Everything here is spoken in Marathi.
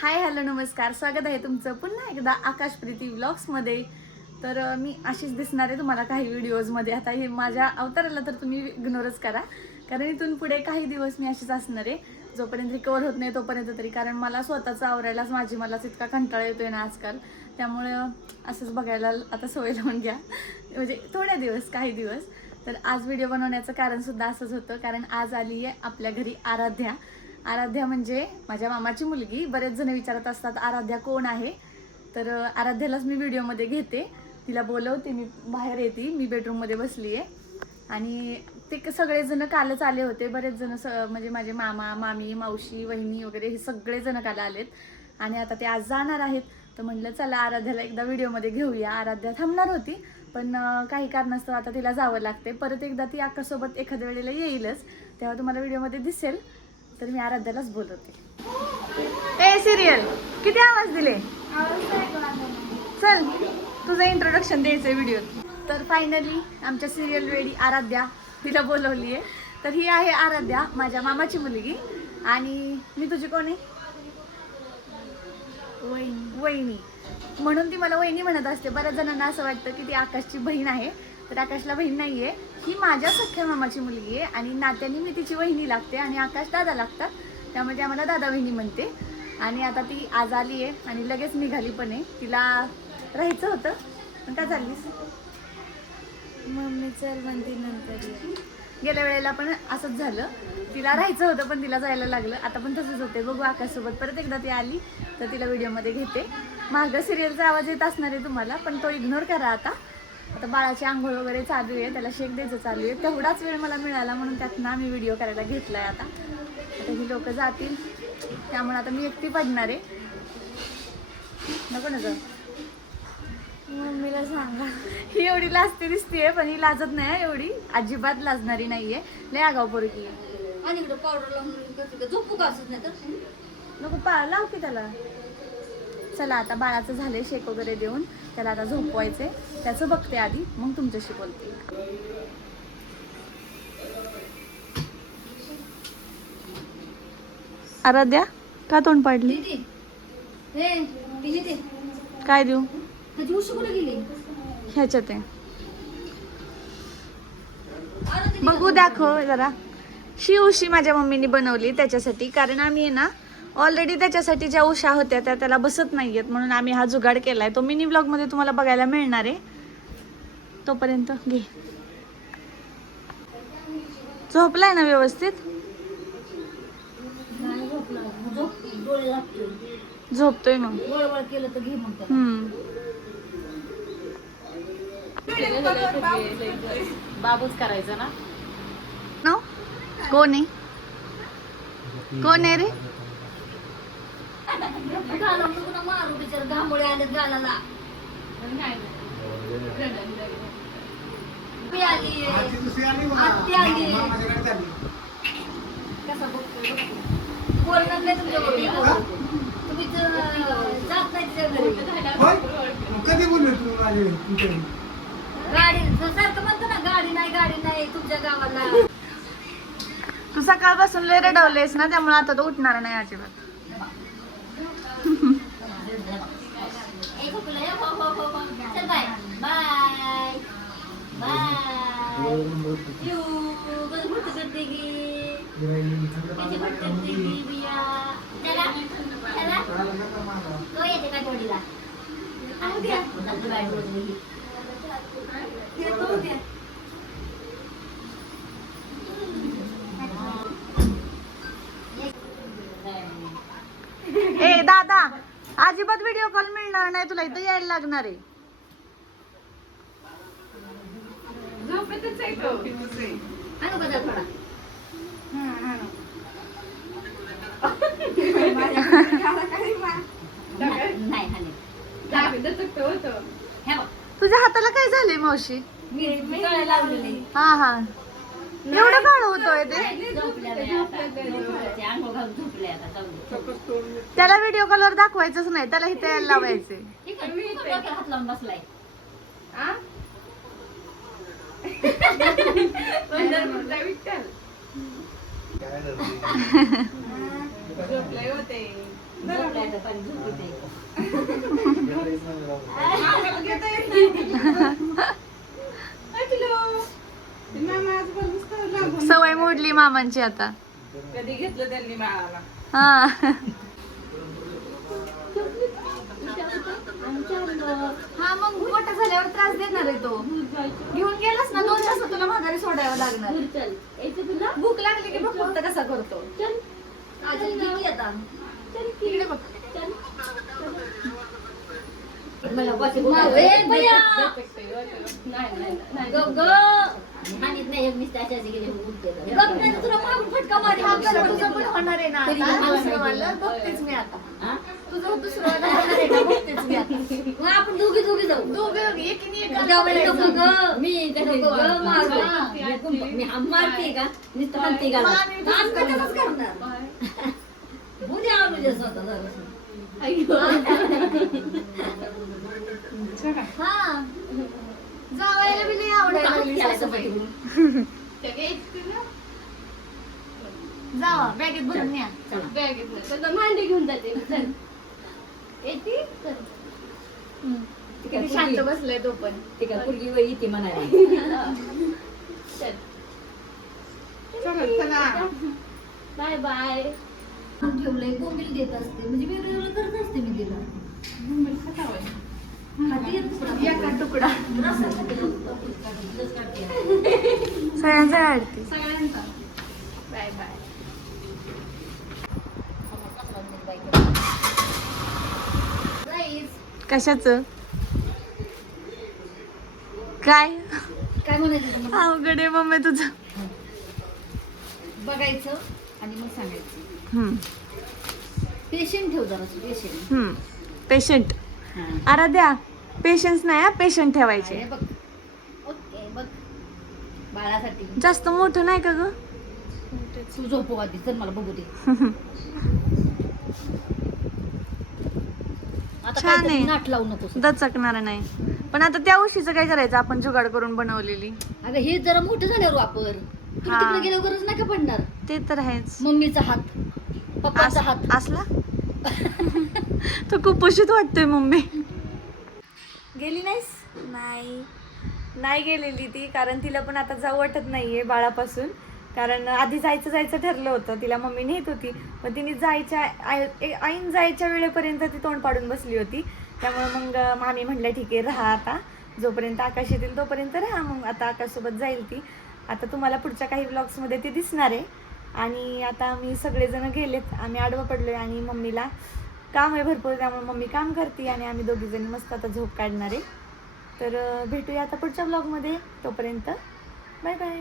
हाय हॅलो नमस्कार, स्वागत आहे तुमचं पुन्हा एकदा आकाशप्रीती व्लॉग्समध्ये. तर मी अशीच दिसणार आहे तुम्हाला काही व्हिडिओजमध्ये. आता हे माझ्या अवताराला तर तुम्ही इग्नोरच करा, कारण इथून पुढे काही दिवस मी अशीच असणार आहे, जोपर्यंत रिकवर होत नाही तोपर्यंत तरी. कारण मला स्वतःचं आवरायलाच मलाच इतका कंटाळा येतोय ना आजकाल, त्यामुळं असंच बघायला आता सवय लावून घ्या, म्हणजे थोड्या दिवस, काही दिवस. तर आज व्हिडिओ बनवण्याचं कारणसुद्धा असंच होतं, कारण आज आली आहे आपल्या घरी आराध्या. आराध्या म्हणजे माझ्या मामाची मुलगी. बरेच जण विचारत असतात आराध्या कोण आहे, तर आराध्यालाच मी व्हिडिओमध्ये घेते, तिला बोलवते, मी बाहेर येते, मी बेडरूममध्ये बसली आहे. आणि ते सगळेजण कालच आले होते, बरेच जण म्हणजे माझे मामा मामी मावशी वहिनी वगैरे हे सगळेजण काल आलेत. आणि आता ते आज जाणार आहेत, तर म्हटलं चला आराध्याला एकदा व्हिडिओमध्ये घेऊया. आराध्या थांबणार होती, पण काही कारणास्तव आता तिला जावं लागते. परत एकदा ती आकाशसोबत एखाद्या वेळेला येईलच, तेव्हा तुम्हाला व्हिडिओमध्ये दिसेल. तर मी आराध्यालाच बोलवते. ए सिरियल किती आवाज दिले, चल तुझं इंट्रोडक्शन द्यायचंय व्हिडिओत. तर फायनली आमच्या सिरियल रेडी आराध्या, तिला बोलवली आहे. तर ही आहे आराध्या, माझ्या मामाची मुलगी. आणि मी तुझी कोण आहे? वहिनी. म्हणून ती मला वहिनी म्हणत असते. बऱ्याच जणांना असं वाटतं की ती आकाशची बहीण आहे, तर आकाशला बहीण नाही आहे, ही माझ्या सख्ख्या मामाची मुलगी आहे. आणि नात्याने मी तिची वहिनी लागते आणि आकाश दादा लागतात, त्यामुळे ती आम्हाला दादा वहिनी म्हणते. आणि आता ती आज आली आहे आणि लगेच निघाली पण आहे. तिला राहायचं होतं, पण काय चाललीस? मम्मी चल म्हणते नंतर. गेल्या वेळेला पण असंच झालं, तिला राहायचं होतं पण तिला जायला लागलं. आता पण तसंच होते. बघू आकाशसोबत परत एकदा ती आली तर तिला व्हिडिओमध्ये घेते. मागं सिरियलचा आवाज येत असणार आहे तुम्हाला, पण तो इग्नोर करा. आता बाळाची आंघोळ वगैरे चालू आहे, त्याला शेक द्यायचं चालू आहे. तेवढाच वेळ मला मिळाला म्हणून त्यातनं आम्ही व्हिडिओ करायला घेतला आहे. आता ही लोक जातील, त्यामुळे आता मी एकटी पडणार आहे. नको ना जाऊ, मम्मीला सांगा. ही एवढी लाजती दिसतीये, पण ही लाजत नाही एवढी, अजिबात लाजणारी नाहीये. लय आगाव पोरगी आहे. आणि इकडे पावडर लावून झोपू का असत नाही तर नको लाव की त्याला. चला आता बाळाचं झालंय शेक वगैरे देऊन, त्याला आता झोपवायचंय. त्याचं बघते आधी, मग तुमच्याशी बोलते. आराध्या का तोंड पाडली? काय देऊ? ह्याच्यात आहे, बघू दाखव जरा. उशी माझ्या मम्मीने बनवली त्याच्यासाठी, कारण आम्ही आहे ना ऑलरेडी त्याच्यासाठी ज्या उशा होत्या त्या त्याला बसत नाहीयेत, म्हणून आम्ही हा जुगाड केलाय. तो मिनी ब्लॉग मध्ये तुम्हाला बघायला मिळणार आहे. तोपर्यंत घे. झोपलाय ना व्यवस्थित? झोपतोय मग. बाबूच करायचं ना. कोण आहे? कोण आहे रे? मारू बिचार घामोळे आले गालाला. कसा बघतोय बोलणार नाही तुमच्या बरोबर. तुम्ही जात नाही तिच्या घरी. कधी बोलले तू माझे गाडी सारखं म्हणतो ना, गाडी नाही तुमच्या गावाला. तू सकाळपासून लय रडवलेस ना, त्यामुळे आता तो उठणार नाही अजिबात. चल बाय बाय बाय. यू बरं भट्ट करते गी, त्याची भट्ट करते गी बिया. चला चला, तो येते का जोडीला? द्या बाय जोडली. ए दादा, अजिबात व्हिडिओ कॉल मिळणार नाही तुला, इथं यायला लागणार आहे. आणू बदल थोडा. नाही तुझ्या हाताला काय झालंय मावशी? मी लावलेली. हा एवढं काळ होतोय ते. त्याला व्हिडिओ कॉलवर दाखवायचंच नाही, त्याला इथे यायला लावायचे. हात लावून बसलाय. प्यायचं पाणी झोपीत आहे. सवय मोडली मामांची आता. कधी घेतलं त्यांनी माळाला. हा हा मग मोठा झाल्यावर त्रास देणार आहे तो. घेऊन गेलास ना 2 तास तुला माघारी सोडायला लागणार. चल यायचं तुला भूक लागली की बघ फक्त कसा करतो. चल काजल किती आता इकडे बघ. मला बस तुझं पण होणार आहे ना आता. दुसरं वालं बघतेच मी आता. तुझं दुसरं वालं होणार आहे का बघतेच मी आता. आपण दोघी दोघी जाऊ दोघे एकीने एक जावई नको ग. मी कधी ग मी मारते का नुसतं म्हणते का आम्ही त्यालाच करणार उद्या आणू स्वतः जरा हा जावायला बी नाही आवडायला लागली सासूबाई. जावा बॅगेत भरून न्या. मांडी घेऊन जाते चल येते किती शांत बसलाय तो पण. ते काय पुरगी वय येते म्हणायला बाय बाय ठेवलंय बोंबील देत असते म्हणजे वेगवेगळं करत असते मी तिला एका तुकडा रस्सा सगळ्यांचा आरती. सगळ्यांचा बाय बाय. कशाचं काय काय म्हणायचं तुम्हाला? अवघड आहे मम्मी तुझं. बघायचं आणि मग सांगायचं पेशंट ठेव जरा पेशंट पेशंट. आराध्या पेशन्स नाही पेशंट ठेवायचे. बघ ओके बघ बाळासाठी जास्त मोठं नाही का ग. तू झोपव आधी तर मला बघू दे आता छान काय आहे. नाट लावू नकोस दचकणार नाही. पण आता त्या उशीचं काय करायचं आपण जुगाड करून बनवलेली. अगं हे जरा मोठं झाल्यावर वापर तुला हा. तिकडे गेल्यावर गरज नाही का पडणार. ते तर आहेच. मम्मीचा हात पप्पाचा हात असला तो कुपोषित वाटतोय मम्मी. गेली नाहीस. नाही गेलेली ती. कारण तिला पण आता जाऊ वाटत नाहीये बाळापासून. कारण आधी जायचं ठरलं होतं. तिला मम्मी नेत होती पण तिने ऐन जायच्या वेळेपर्यंत ती तोंड पाडून बसली होती. त्यामुळे मग मामी म्हणल्या ठीक आहे राहा आता. जोपर्यंत आकाश येतील तोपर्यंत राहा. मग आता आकाशसोबत जाईल ती. आता तुम्हाला पुढच्या काही व्लॉग्समध्ये ती दिसणार आहे. आणि आता आम्ही सगळेजण गेलेत. आम्ही आडवं पडलोय आणि मम्मीला काम आहे भरपूर. त्यामुळे मम्मी काम करते आणि आम्ही दोघीजणी मस्त आता झोप काढणार आहे. तर भेटूया आता पुढच्या व्लॉगमध्ये. तोपर्यंत बाय बाय.